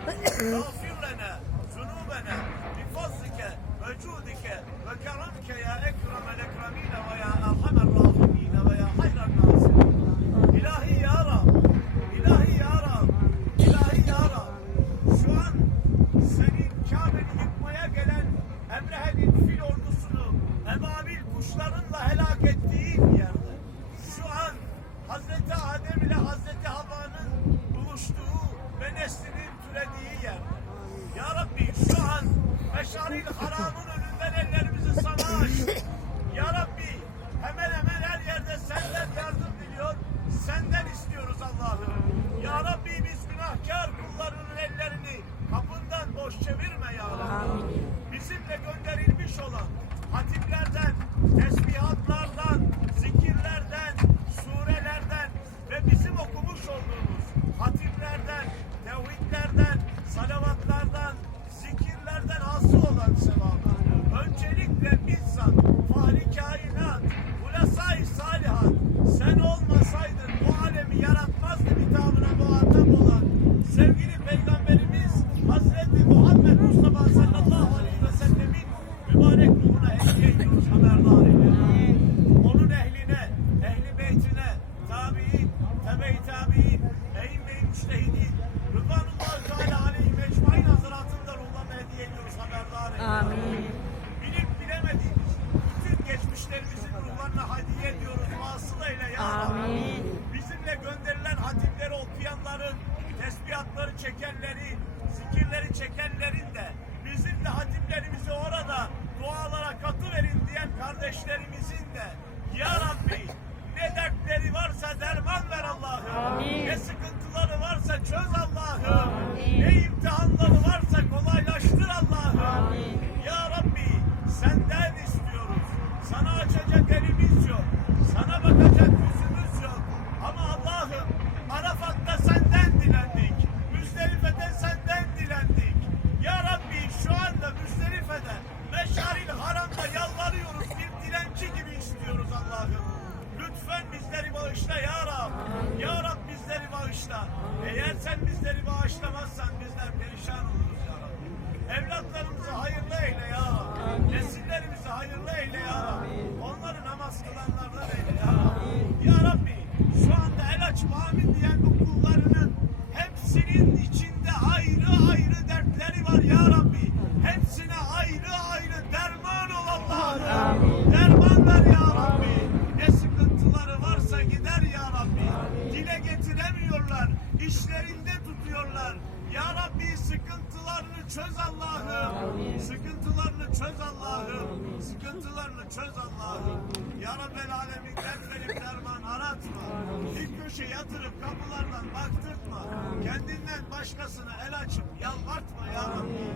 واغفر لنا ذنوبنا بفضلك وجودك وكرمك يا أكرم الأكرمين ويا أرحم الراحمين ويا خير الناصرين İlahi ya Rab, İlahi ya Rab, İlahi ya Rab. Şu an senin Kabe'ni yıkmaya gelen Emrehe'nin fil ordusunu ebabil kuşlarınla helak ettiğin yerde. Şu an Hazreti Adem ile Hazreti Meşaril Haram'ın önünden ellerimizi sana açtık. Ya Rabbi hemen hemen her yerde senden yardım diliyor. Senden istiyoruz Allah'ım. Ya Rabbi biz günahkar kullarının ellerini kapından boş çevirme ya Rabbi. Bizimle gönderilmiş olan hatimlerden, müştehidin, Rıdvanullah Teala aleyhi mecmain hazıratında ruhlarına hediye ediyoruz haberdar. Amin. Bilip bilemediğimiz bütün geçmişlerimizin ruhlarına hediye ediyoruz. Vasıl eyle ya. Amin. Bizimle gönderilen hatimleri okuyanların, tesbihatları çekenlerin, zikirleri çekenlerin de bizim de hatimlerimizi orada dualara katıverin diyen kardeşlerimizin de Allah'ım. Lütfen bizleri bağışla ya Rab. Ya Rab bizleri bağışla. Eğer sen bizleri bağışlamazsan bizler perişan oluruz ya Rabbi. Evlatlarımızı hayırlı eyle ya Rabbi. Nesillerimizi hayırlı eyle ya Rabbi. Onları namaz kılanlardan eyle ya Rabbi. Ya Rabbi şu anda el açıp amin diyen bu kullarının hepsinin içinde ayrı ayrı dertleri var ya Rabbi. Hepsine ayrı ayrı derman ol Allah'ım. Derman ver ya Rabbi. Ne sıkıntıları varsa gider ya Rabbi. Dile getiremiyorlar. İşlerinde tutuyorlar. Ya Rabbi sıkıntılarını çöz Allah'ım. Sıkıntılarını çöz Allah'ım. Sıkıntılarını çöz Allah'ım. Ya Rabbel Alemin dert verip derman aratma. Bir köşe yatırıp kapılardan baktırtma. Kendinden başkasına el açıp yalvartma ya Rabbi.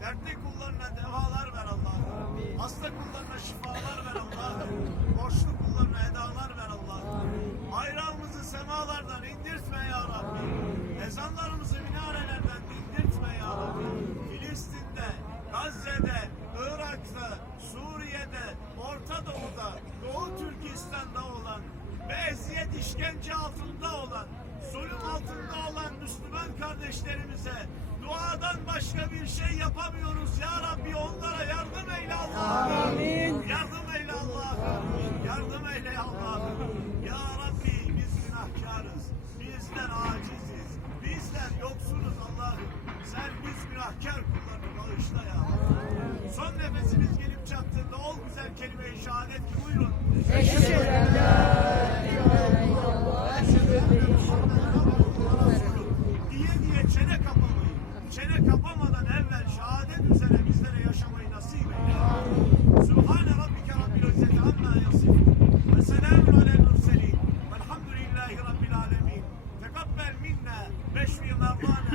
Dertli kullarına devalar ver Allah'ım. Hasta kullarına şifalar ver Allah'ım. Borçlu kullarına edalar ver Allah'ım. Bayrağımızı semalardan indirtme ya Rabbi. İşkence altında olan, zulüm altında olan Müslüman kardeşlerimize duadan başka bir şey yapamıyoruz. Ya Rabbi onlara yardım eyle Allah'ım. Yardım eyle Allah'ım. Yardım eyle Allah'ım. Ya Rabbi biz günahkarız. Bizler aciziz. Bizler yoksunuz Allah'ım. Sen biz günahkar kullarını bağışla ya. Son nefesimiz gelip çattığında ol güzel kelime-i şehadet ki buyurun. Diye diye çene kapamayı, çene kapamadan evvel şehadet bizlere yaşamayı nasip eyle. Sübhane rabbike rabbil izzeti amma yasifun. Ve selamun alel. Tekabbel minna beşfi mevlana